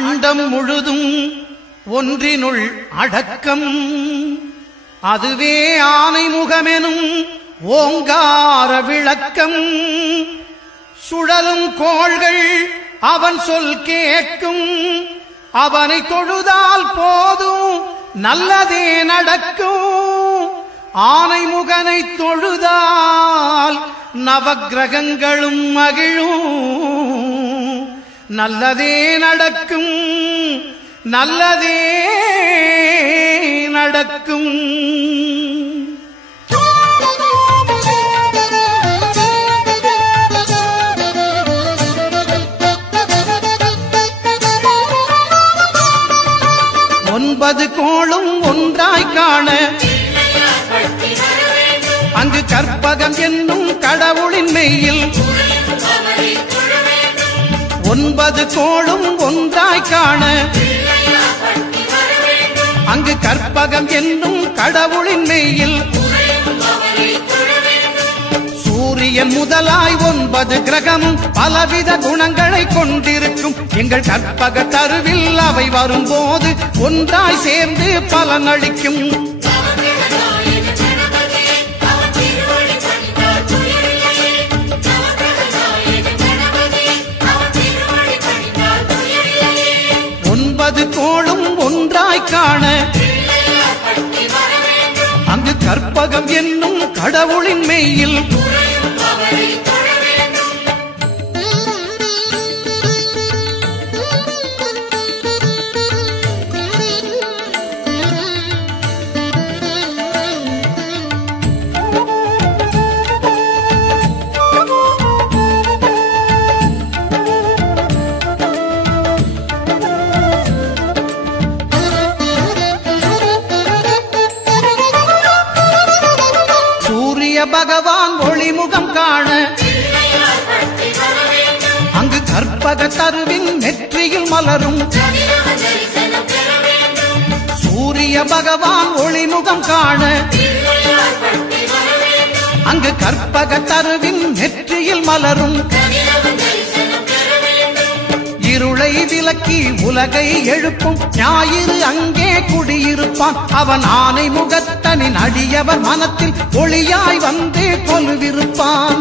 அண்டம் முழுதும் ஒன்றினுள் அடக்கம். அதுவே ஆனை முகமெனும் ஓங்கார விளக்கம். சுழலும் கோள்கள் அவன் சொல் கேட்கும். அவனை தொழுதால் போதும் நல்லதே நடக்கும். ஆனை முகனை தொழுதால் நவக்கிரகங்களும் மகிழும். நல்லதே நடக்கும், நல்லதே நடக்கும். ஒன்பது கோளும் ஒன்றாய் காண அங்கு கற்பகம் என்னும் கடவுளின் மெய்யில். ஒன்பது கோளும் ஒன்றாய் காண அங்கு கற்பகம் என்னும் கடவுளின் மெய்யில். சூரியன் முதலாய் 9 கிரகமும் பலவித குணங்களை கொண்டிருக்கும். எங்கள் கற்பக தருவில் அவை வரும்போது ஒன்றாய் சேர்ந்து பலனளிக்கும். ஒன்பது கோளும் ஒன்றாய் காண அங்கு கற்பகம் என்னும் கடவுளின் மெய்யில். பகவான் ஒளிமுகம் காண அங்கு கற்பக தருவின் நெற்றியில் மலரும். சூரிய பகவான் ஒளிமுகம் காண அங்கு கற்பக தருவின் நெற்றியில் மலரும். இருளை விலக்கி உலகை எழுப்பும் ஞாயிறு அங்கே குடியிருப்பான். அவன் ஆனை முகத்தனின் அடியவர் மனத்தில் ஒளியாய் வந்து கொலுவிருப்பான்.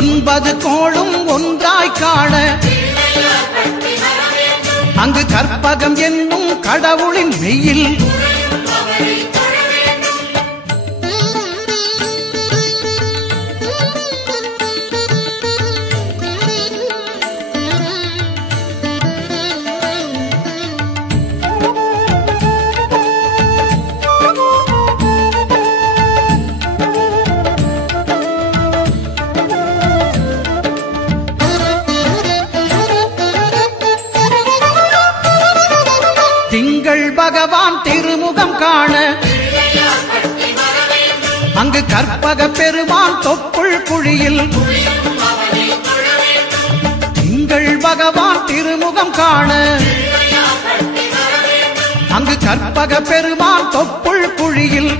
ஒன்பது கோளும் ஒன்றாய் காண அங்கு கற்பகம் என்னும் கடவுளின் மெய்யில். திங்கள் பகவான் திருமுகம் காண அங்கு கற்பக பெருமான் தொப்புள் குழியில். திங்கள் பகவான் திருமுகம் காண அங்கு கற்பக பெருமான் தொப்புள் குழியில்.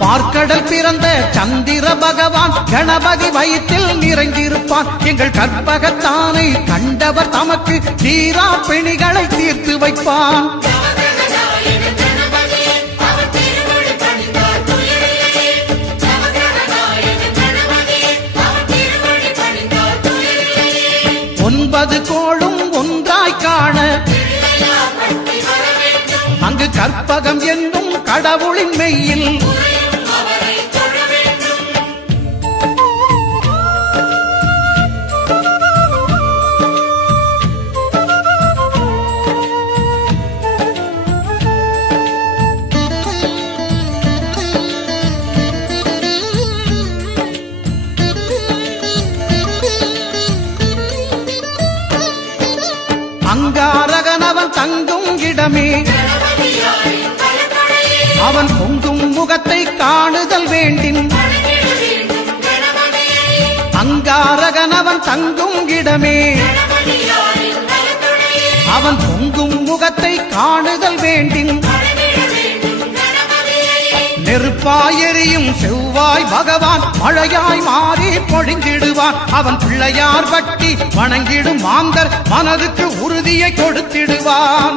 பார்க்கடல் பிறந்த சந்திர பகவான் கணபதி வயிற்றில் நிறைந்திருப்பான். எங்கள் கற்பகத்தானை கண்டவர் தமக்கு தீரா பிணிகளை தீர்த்து வைப்பான். ஒன்பது கோளும் ஒன்றாய் காண அங்கு கற்பகம் என்னும் கடவுளின் மெய்யில். அங்காரகனவன் தங்கும் இடமே அவன் பொங்கும் முகத்தை காணுதல் வேண்டின். அங்காரகனவன் தங்கும் இடமே அவன் பொங்கும் முகத்தை காணுதல் வேண்டின். நெருப்பாய் எரியும் செவ்வாய் பகவான் மழையாய் மாறி பொழிந்திடுவான். அவன் பிள்ளையார் பட்டி வணங்கிடும் மாந்தர் மனதுக்கு உறுதியை கொடுத்திடுவான்.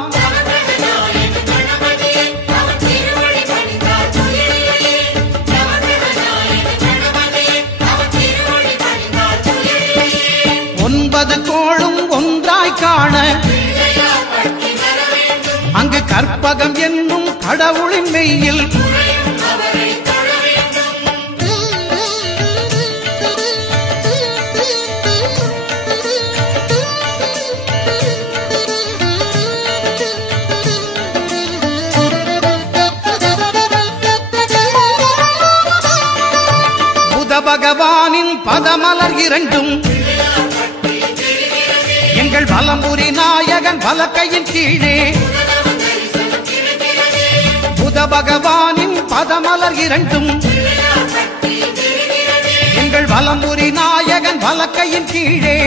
ஒன்பது கோளும் ஒன்றாய் காண அங்கு கற்பகம் என்னும் கடவுளின் மெய்யில் புத பகவானின் பதமலர் இரண்டும் எங்கள் வலம்புரி நாயகன் வலக்கையின் கீழே புத பகவானின் பதமலர் இரண்டும் எங்கள் வலம்புரி நாயகன் வலக்கையின் கீழே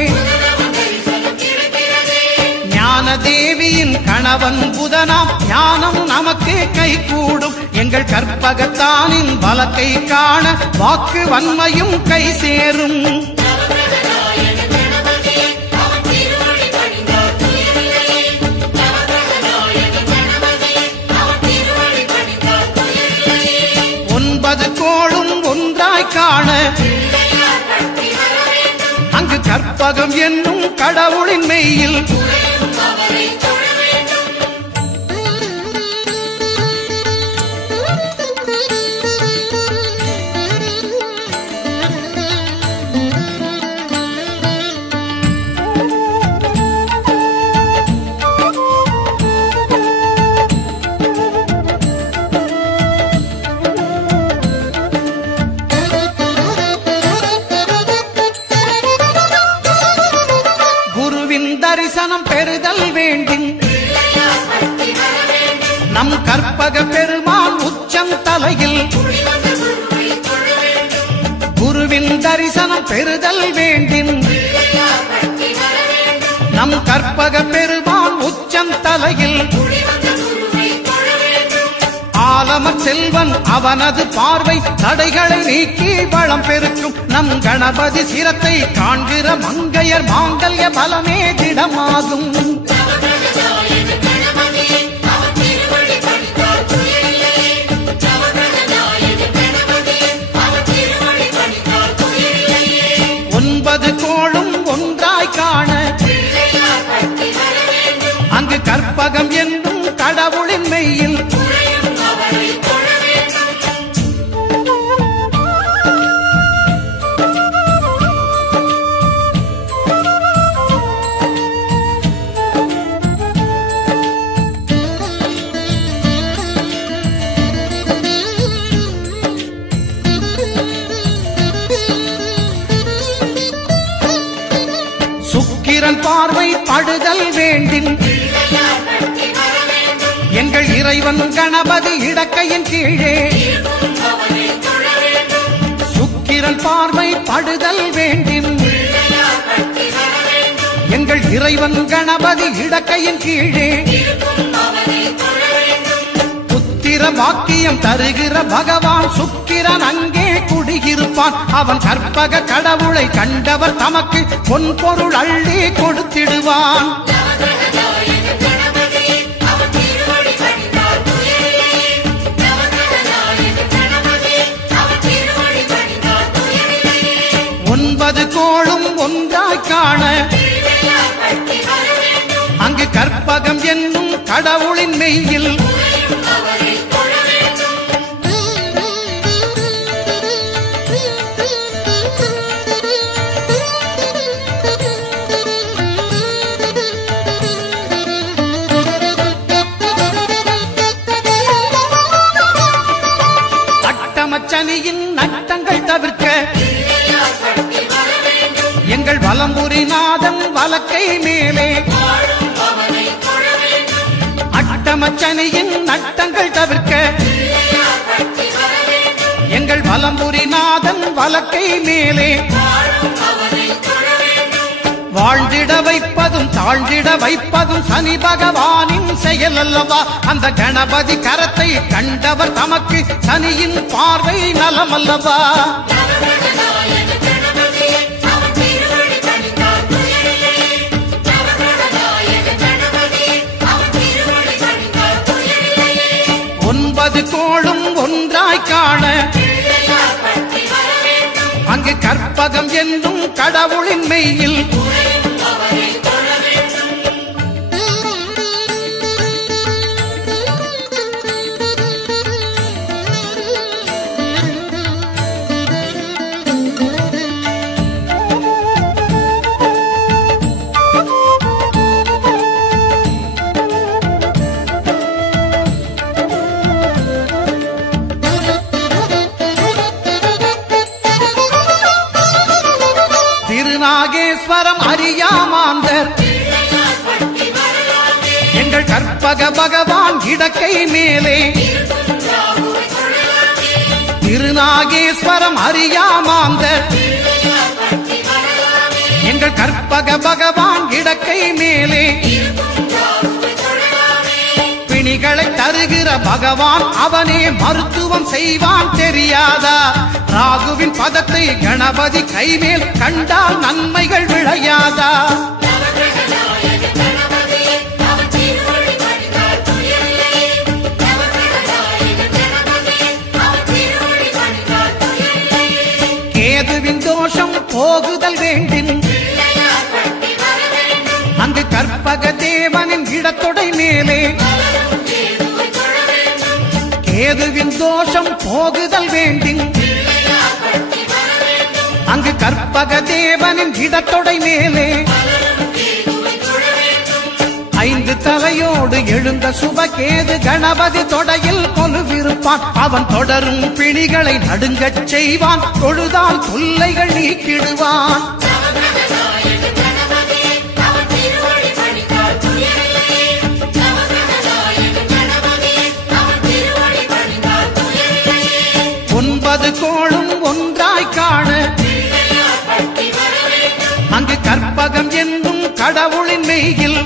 ஞான தேவியின் கணவன் புதனாம் ஞானம் நமக்கு கைகூடும். எங்கள் கற்பகத்தானின் வலக்கை காண வாக்கு வன்மையும் கை சேரும். ஒன்பது கோளும் ஒன்றாய் காண அங்கு கற்பகம் என்னும் கடவுளின் மெய்யில் தரிசனம் பெறுதல் வேண்டும். நம் கற்பக பெருமான் உச்சம் தலையில் குருவின் தரிசனம் பெறுதல் வேண்டும். நம் கற்பக பெருமான் உச்சம் தலையில் ஆலமர் செல்வன் அவனது பார்வை தடைகளை நீக்கி வளம் பெருக்கும். நம் கணபதி சிரத்தை காண்கிற மங்கையர் மாங்கல்ய பலமே திடமாகும். ஒன்பது கோளும் ஒன்றாய் காண அங்கு கற்பகம் என்னும் கடவுளின் மெய்யில் சுக்கிரன் பார்வை படுதல் வேண்டும். எங்கள் இறைவன் கணபதி இடக்கையின் கீழே சுக்கிரன் பார்வை படுதல் வேண்டும். எங்கள் இறைவன் கணபதி இடக்கையின் கீழே புத்திர வாக்கியம் தருகிற பகவான் சுக்கிரன் அங்கே குடியிருப்பான். அவன் கற்பக கடவுளை கண்டவர் தமக்கு பொன் பொருள் அள்ளி கொடுத்திடுவான். ஒன்பது கோளும் ஒன்றாய் காண அங்கு கற்பகம் என்னும் கடவுளின் மெய்யில் அட்டமச்சனியின் நட்டங்கள் தவிர்க்க எங்கள் வலம்புரிநாதன் வலக்கை மேலே அட்டமச்சனியின் நட்டங்கள் தவிர்க்க எங்கள் வலம்புரிநாதன் வலக்கை மேலே வாழ்ந்திட வைப்பதும் தாழ்ந்திட வைப்பதும் சனி பகவானின் செயல் அல்லவா? அந்த கணபதி கரத்தை கண்டவர் தமக்கு சனியின் பார்வை நலம் அல்லவா? ஒன்பது கோளும் ஒன்றாய் காண அங்கு கற்பகம் என்னும் கடவுளின் மெய்யில் திருநாகேஸ்வரம் அறியாமாந்தர் எங்கள் கற்பக பகவான் இடக்கை மேலே திருநாகேஸ்வரம் அறியாமாந்தர் எங்கள் கற்பக பகவான் இடக்கை மேலே பிணிகளை தருகிற பகவான் அவனே மருத்துவம் செய்வான் தெரியாதா? ராகுவின் பதத்தை கணபதி கைமேல் கண்டால் நன்மைகள் விளையாதா? கேதுவின் தோஷம் போகுதல் வேண்டின் அங்கு கற்பக தேவனின் இடத்தொடை மேலே கேதுவின் தோஷம் போகுதல் வேண்டின் அங்கு கற்பக தேவனின் இடத்தொடை மேலே ஐந்து தலையோடு எழுந்த சுபகேது கணபதி தொடையில் கொலுவிருப்பான். அவன் தொடரும் பிணிகளை நடுங்கச் செய்வான். தொழுதால் தொல்லைகள் நீக்கிடுவான். ஒன்பது கோளும் ஒன்றாய் காண அங்கு கற்பகம் என்னும் கடவுளின் மெய்யில்